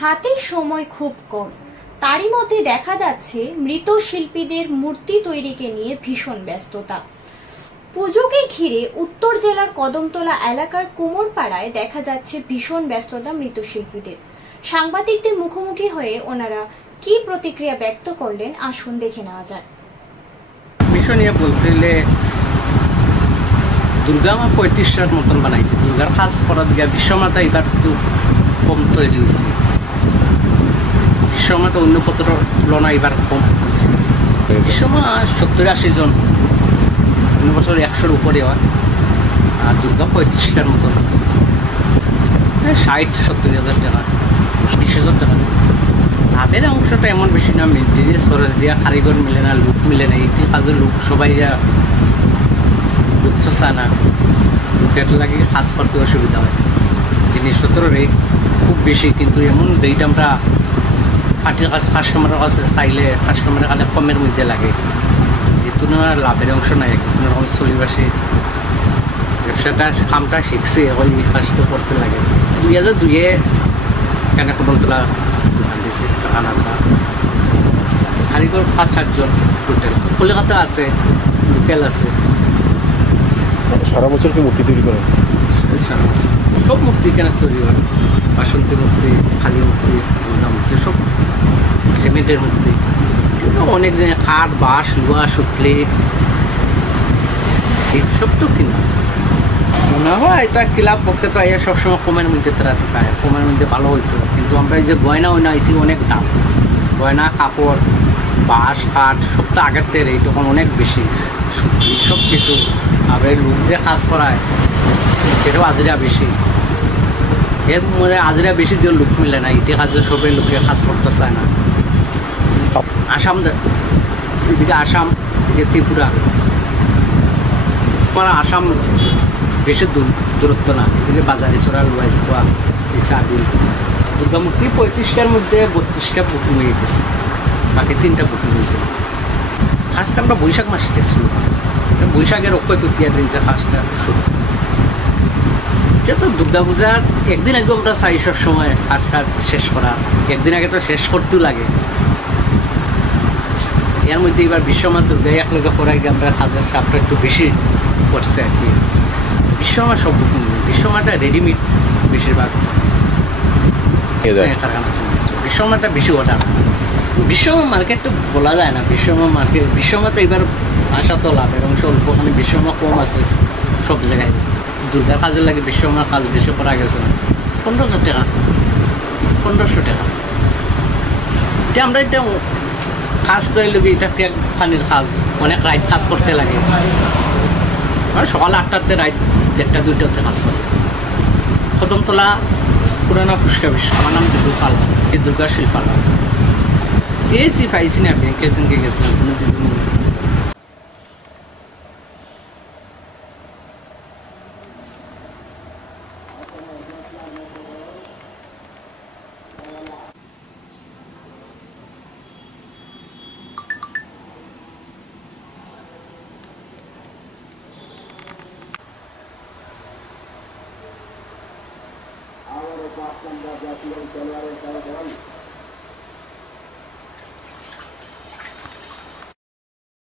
হাতে সময় খুব কম, তারই মধ্যে দেখা যাচ্ছে মৃত শিল্পীদের মূর্তি তৈরিকে নিয়ে ভীষণ ব্যস্ততা। পুজোকে ঘিরে উত্তর জেলার কদমতলা এলাকার কুমোরপাড়ায় দেখা যাচ্ছে ভীষণ ব্যস্ততা মৃৎশিল্পীদের। সাংবাদিকদের মুখোমুখি হয়ে ওনারা কি প্রতিক্রিয়া ব্যক্ত করলেন আসুন দেখে নেওয়া যায়। বিষয় নিয়ে বলতে গেলে দুর্গা আমার 35টার মতন বানাইছে। দুর্গার কাজ করার দিকে বিশ্বমাতা এবার একটু কম তৈরি হয়েছে। বিশ্বমাতা অন্য পত্র তুলনা এবার কম হয়েছে। বিশ্বমা 70-80 জন, অন্য বছর 100-র উপরে হয়। আর দুর্গা 35টার মতন 60-70 হাজার টাকা, 20,000 টাকা। লাভের অংশটা এমন বেশি না, মেনটেনেন্স খরচ দিয়া কারিগর মিলে না, লোক মিলে না। এইটি কাজের লোক সবাই লোক চায় না, লোকের লাগে কাজ করতে অসুবিধা হয়। জিনিসপত্র রেট খুব বেশি, কিন্তু এমন রেট আমরা পার্টির কাছে কাস্টমারের কাছে চাইলে কাস্টমারের কাছে কমের মধ্যে লাগে। যেহেতু লাভের অংশ নাই, কোনোরকম চলিবাসী ব্যবসাটা কামটা শিখছে, ওই কাজটা করতে লাগে। 2002-এ কেন কদমতলা দোকান দিয়েছে, কানাডা কারিগর 5-7 জন টোটাল। কলকাতা আছে, লোকাল আছে। সারা বছর কি মূর্তি তৈরি করে? সারা বছর সব মূর্তি কেন তৈরি হয়, বাসন্তী মূর্তি, কালী মূর্তি, দুর্গা মূর্তি, সব সিমেন্টের মূর্তি। কিন্তু অনেক জায়গায় কাঠ, বাঁশ, লোহা, সুতলি সব তো কিনা। মনে হয় এটা ক্লাব পক্ষে তো আইয়া সবসময় কমের মধ্যে তারা তো পায়, কমের মধ্যে ভালো হইতো। কিন্তু আমরা এই যে গয়না ওয়না এটি অনেক দাম, গয়না, কাপড়, বাঁশ, কাঠ সব তো আগের থেকে রেট তখন অনেক বেশি। সুতলি সব কিছু, আবার লোক যে কাজ করায় সেটাও হাজিরা বেশি। এর মানে হাজিরা বেশি দিয়ে লোক মিলে না, এটি কাজে সবাই লোকে কাজ করতে চায় না। আসাম, এদিকে আসাম, এদিকে ত্রিপুরা, আমার আসাম বেশি দূরত্ব না। এদিকে বাজারে চড়া লোয়াই খোয়া ইসাদিল দুর্গা মূর্তি 35টার মধ্যে 32টা বুকিং হয়ে গেছে, বাকি 3টা বুকিং হয়েছে। ফার্স্ট আমরা বৈশাখ মাসে শুরু হয়, বৈশাখের অক্ষয় তৃতীয়া দিন যে ফার্স্টটা শুরু হয়েছে। যেহেতু দুর্গা পূজার একদিন আগে আমরা চাই সব সময় ফার্স্ট কাজ শেষ করা, একদিন আগে তো শেষ করতেও লাগে। এর মধ্যে এবার বিশ্বমা দুর্গা এক লোক করার গিয়ে আমরা কাজের সাপটা একটু বেশি করছে আর কি। বিশ্বমা সব বুকিং, বিশ্বমাটা রেডিমেড বেশিরভাগ কারখানা। বিশ্বমাটা বেশি অর্ডার। বিশ্বমা মার্কেট তো বলা যায় না, বিশ্বমা মার্কেট, বিশ্বমা তো এবার আসা তো লাভের অংশ অল্প, ওখানে বিশ্বমা কম আছে সব জায়গায়। দুর্গার কাজের লাগে বিশ্বমার কাজ বেশি করা গেছে না। 15,000 টাকা, 1500 টাকা। এটা আমরা এটা কাজ তৈরি লোক, এটা এক পানির কাজ, অনেক রাত কাজ করতে লাগে। মানে সকাল 8টাতে রাত 1টা-2টাতে কাজ করে। কদমতলা পুরানা পুষ্কা বিশ্ব, আমার নাম দুর্গাপাল, এই দুর্গা শিল্পালয়। চেয়েছি পাইছি না, ব্যাংকে সঙ্গে গেছিলাম কোনো দিন। Ahora va a cambiar de acción,